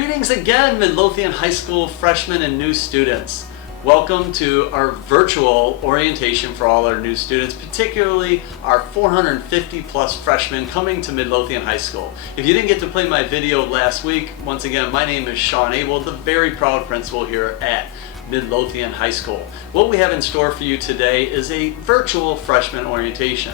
Greetings again, Midlothian High School freshmen and new students. Welcome to our virtual orientation for all our new students, particularly our 450 plus freshmen coming to Midlothian High School. If you didn't get to play my video last week, once again, my name is Sean Abels, the very proud principal here at Midlothian High School. What we have in store for you today is a virtual freshman orientation.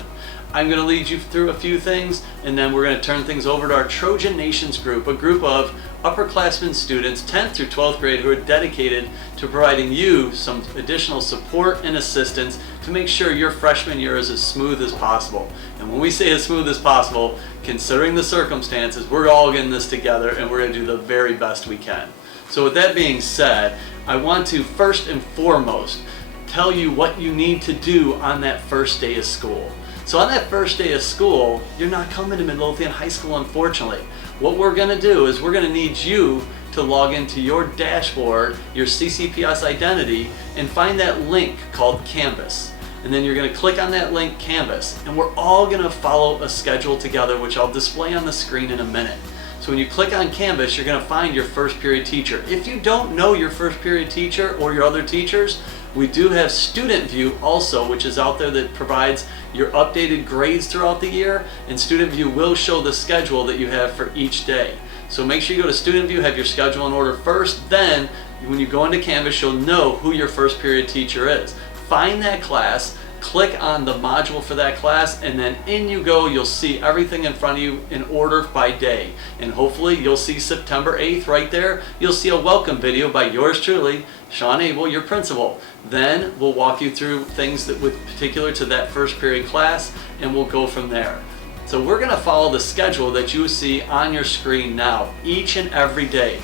I'm going to lead you through a few things, and then we're going to turn things over to our Trojan Nations group, a group of upperclassmen students, 10th through 12th grade, who are dedicated to providing you some additional support and assistance to make sure your freshman year is as smooth as possible. And when we say as smooth as possible, considering the circumstances, we're all getting this together and we're going to do the very best we can. So with that being said, I want to first and foremost tell you what you need to do on that first day of school. So on that first day of school, you're not coming to Midlothian High School, unfortunately. What we're going to do is we're going to need you to log into your dashboard, your CCPS identity, and find that link called Canvas. And then you're going to click on that link, Canvas, and we're all going to follow a schedule together, which I'll display on the screen in a minute. So when you click on Canvas, you're going to find your first period teacher. If you don't know your first period teacher or your other teachers, we do have Student View also, which is out there that provides your updated grades throughout the year, and Student View will show the schedule that you have for each day. So make sure you go to Student View, have your schedule in order first, then when you go into Canvas, you'll know who your first period teacher is. Find that class, click on the module for that class, and then in you go. You'll see everything in front of you in order by day. And hopefully you'll see September 8th right there. You'll see a welcome video by yours truly, Sean Abel, your principal. Then we'll walk you through things that with particular to that first period class, and we'll go from there. So we're going to follow the schedule that you see on your screen now, each and every day.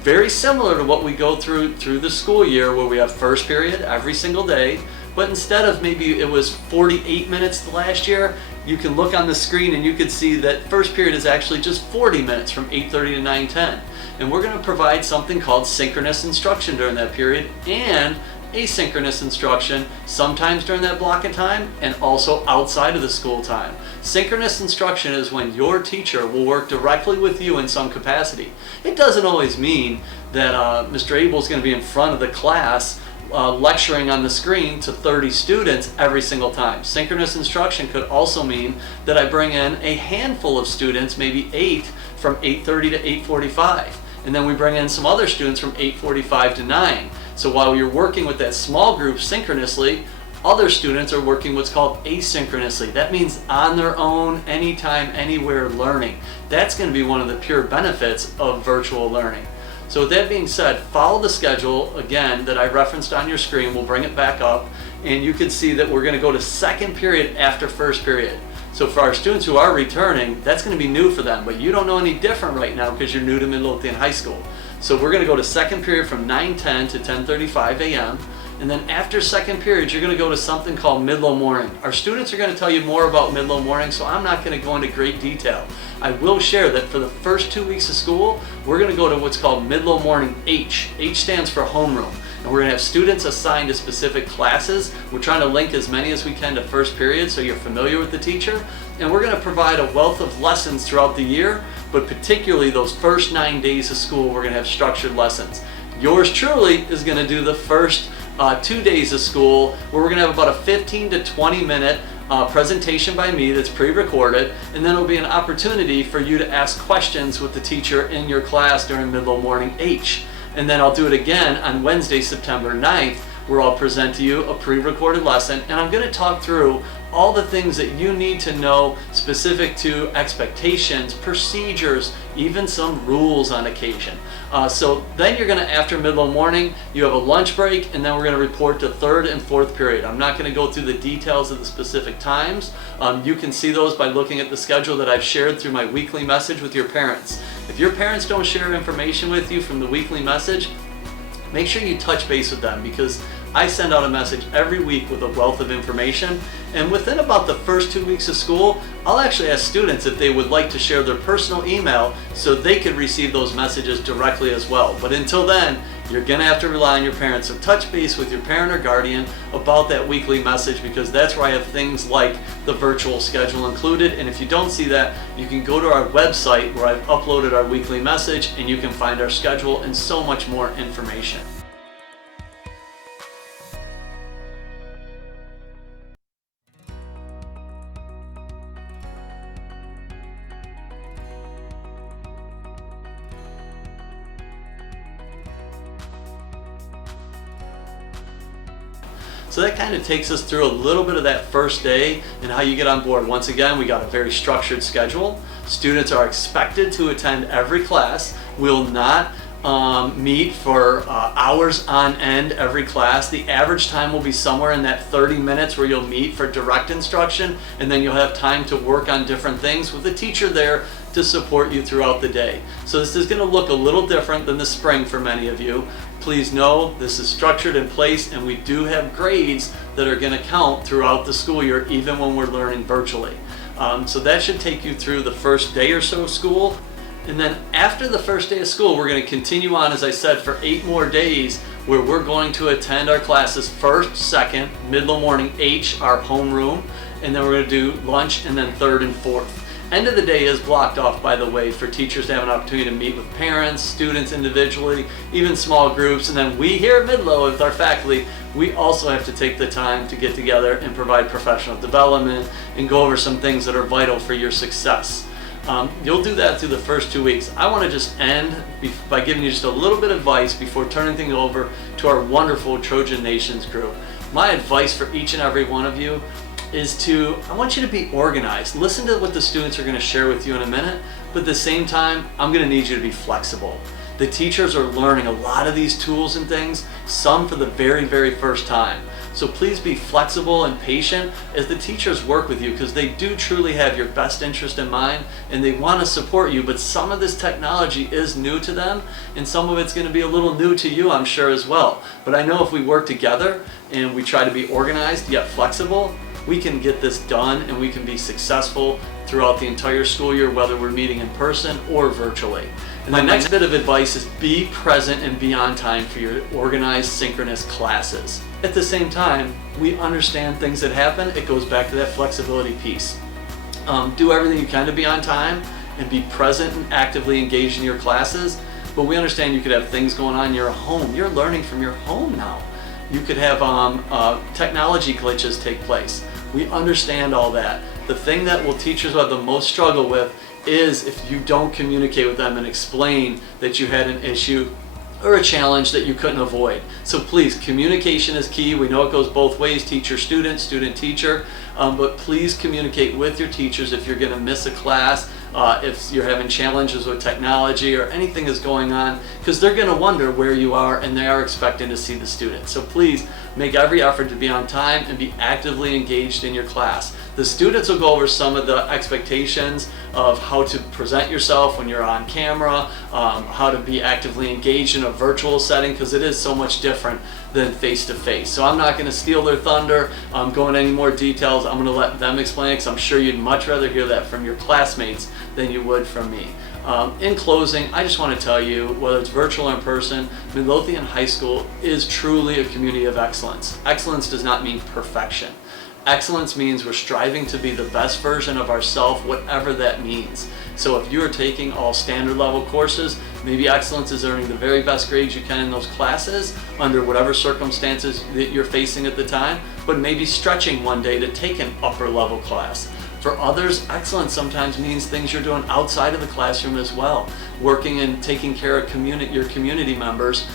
Very similar to what we go through the school year, where we have first period every single day. But instead of maybe it was 48 minutes last year, you can look on the screen and you can see that first period is actually just 40 minutes from 8:30 to 9:10. And we're going to provide something called synchronous instruction during that period and asynchronous instruction sometimes during that block of time and also outside of the school time. Synchronous instruction is when your teacher will work directly with you in some capacity. It doesn't always mean that Mr. Abel is going to be in front of the class lecturing on the screen to 30 students every single time. Synchronous instruction could also mean that I bring in a handful of students, maybe 8, from 8:30 to 8:45. And then we bring in some other students from 8:45 to 9. So while you're working with that small group synchronously, other students are working what's called asynchronously. That means on their own, anytime, anywhere learning. That's going to be one of the pure benefits of virtual learning. So with that being said, follow the schedule again that I referenced on your screen. We'll bring it back up, and you can see that we're going to go to second period after first period. So for our students who are returning, that's going to be new for them, but you don't know any different right now because you're new to Midlothian High School. So we're going to go to second period from 9:10 to 10:35 a.m. And then after second period, you're going to go to something called Midlo Morning. Our students are going to tell you more about Midlo Morning, so I'm not going to go into great detail. I will share that for the first 2 weeks of school, we're going to go to what's called Midlo Morning H. H stands for homeroom. And we're going to have students assigned to specific classes. We're trying to link as many as we can to first period so you're familiar with the teacher. And we're going to provide a wealth of lessons throughout the year, but particularly those first 9 days of school, we're going to have structured lessons. Yours truly is going to do the first 2 days of school, where we're going to have about a 15 to 20 minute presentation by me that's pre-recorded, and then it'll be an opportunity for you to ask questions with the teacher in your class during Midlo Morning H. And then I'll do it again on Wednesday, September 9th, where I'll present to you a pre-recorded lesson, and I'm going to talk through all the things that you need to know specific to expectations, procedures, even some rules on occasion. So then you're going to, after Midlo Morning, you have a lunch break, and then we're going to report to third and fourth period. I'm not going to go through the details of the specific times. You can see those by looking at the schedule that I've shared through my weekly message with your parents. If your parents don't share information with you from the weekly message, make sure you touch base with them, because I send out a message every week with a wealth of information, and within about the first 2 weeks of school, I'll actually ask students if they would like to share their personal email so they could receive those messages directly as well. But until then, you're going to have to rely on your parents. So touch base with your parent or guardian about that weekly message, because that's where I have things like the virtual schedule included. And if you don't see that, you can go to our website where I've uploaded our weekly message and you can find our schedule and so much more information. So that kind of takes us through a little bit of that first day and how you get on board. Once again, we got a very structured schedule. Students are expected to attend every class. We'll not meet for hours on end every class. The average time will be somewhere in that 30 minutes where you'll meet for direct instruction, and then you'll have time to work on different things with the teacher there to support you throughout the day. So this is going to look a little different than the spring for many of you. Please know this is structured in place, and we do have grades that are going to count throughout the school year, even when we're learning virtually. So that should take you through the first day or so of school. And then after the first day of school, we're going to continue on, as I said, for 8 more days where we're going to attend our classes first, second, middle of morning H, our homeroom, and then we're going to do lunch, and then third and fourth. End of the day is blocked off, by the way, for teachers to have an opportunity to meet with parents, students individually, even small groups. And then we here at Midlow with our faculty, we also have to take the time to get together and provide professional development and go over some things that are vital for your success. You'll do that through the first 2 weeks. I want to just end by giving you just a little bit of advice before turning things over to our wonderful Trojan Nations group. My advice for each and every one of you is I want you to be organized. Listen to what the students are going to share with you in a minute, but at the same time, I'm going to need you to be flexible. The teachers are learning a lot of these tools and things, some for the very, very first time. So please be flexible and patient as the teachers work with you, because they do truly have your best interest in mind and they want to support you, but some of this technology is new to them and some of it's going to be a little new to you, I'm sure, as well. But I know if we work together and we try to be organized yet flexible, we can get this done and we can be successful throughout the entire school year, whether we're meeting in person or virtually. And my next bit of advice is be present and be on time for your organized synchronous classes. At the same time, we understand things that happen. It goes back to that flexibility piece. Do everything you can to be on time and be present and actively engaged in your classes. But we understand you could have things going on in your home. You're learning from your home now. You could have technology glitches take place. We understand all that. The thing that teachers will have the most struggle with is if you don't communicate with them and explain that you had an issue or a challenge that you couldn't avoid. So please, communication is key. We know it goes both ways, teacher-student, student-teacher, but please communicate with your teachers if you're going to miss a class, if you're having challenges with technology or anything is going on, because they're going to wonder where you are and they are expecting to see the student. So please make every effort to be on time and be actively engaged in your class. The students will go over some of the expectations of how to present yourself when you're on camera, how to be actively engaged in a virtual setting, because it is so much different than face-to-face. So I'm not going to steal their thunder, go into any more details. I'm going to let them explain it, because I'm sure you'd much rather hear that from your classmates than you would from me. In closing, I just want to tell you, whether it's virtual or in person, Midlothian High School is truly a community of excellence. Excellence does not mean perfection. Excellence means we're striving to be the best version of ourselves, whatever that means. So if you are taking all standard level courses, maybe excellence is earning the very best grades you can in those classes under whatever circumstances that you're facing at the time, but maybe stretching one day to take an upper level class. For others, excellence sometimes means things you're doing outside of the classroom as well, working and taking care of your community members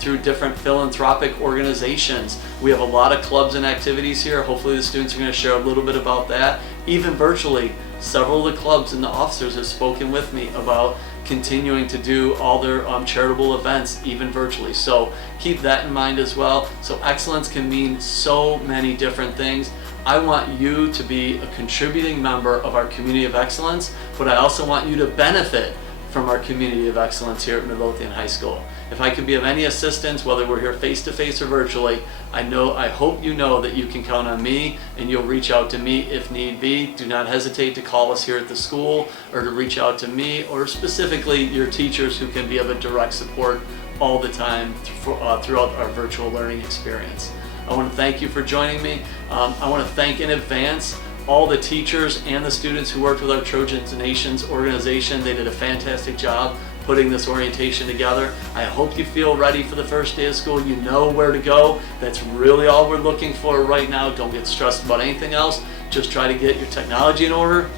through different philanthropic organizations. We have a lot of clubs and activities here. Hopefully the students are going to share a little bit about that. Even virtually, several of the clubs and the officers have spoken with me about continuing to do all their charitable events, even virtually. So keep that in mind as well. So excellence can mean so many different things. I want you to be a contributing member of our community of excellence, but I also want you to benefit from our community of excellence here at Midlothian High School. If I can be of any assistance, whether we're here face-to-face or virtually, I hope you know that you can count on me, and you'll reach out to me if need be. Do not hesitate to call us here at the school or to reach out to me, or specifically your teachers who can be of a direct support all the time throughout our virtual learning experience. I want to thank you for joining me. I want to thank in advance all the teachers and the students who worked with our Trojans Nations organization. They did a fantastic job putting this orientation together. I hope you feel ready for the first day of school. You know where to go. That's really all we're looking for right now. Don't get stressed about anything else. Just try to get your technology in order.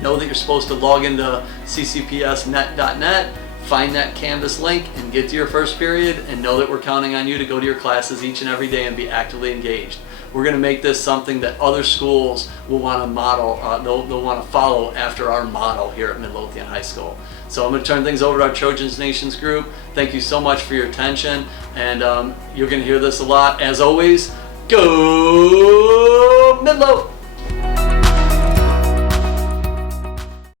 Know that you're supposed to log into ccpsnet.net, find that Canvas link, and get to your first period, and know that we're counting on you to go to your classes each and every day and be actively engaged. We're going to make this something that other schools will want to model, they'll want to follow after our model here at Midlothian High School. So I'm going to turn things over to our Trojans Nations group. Thank you so much for your attention, and you're going to hear this a lot. As always, go Midlo!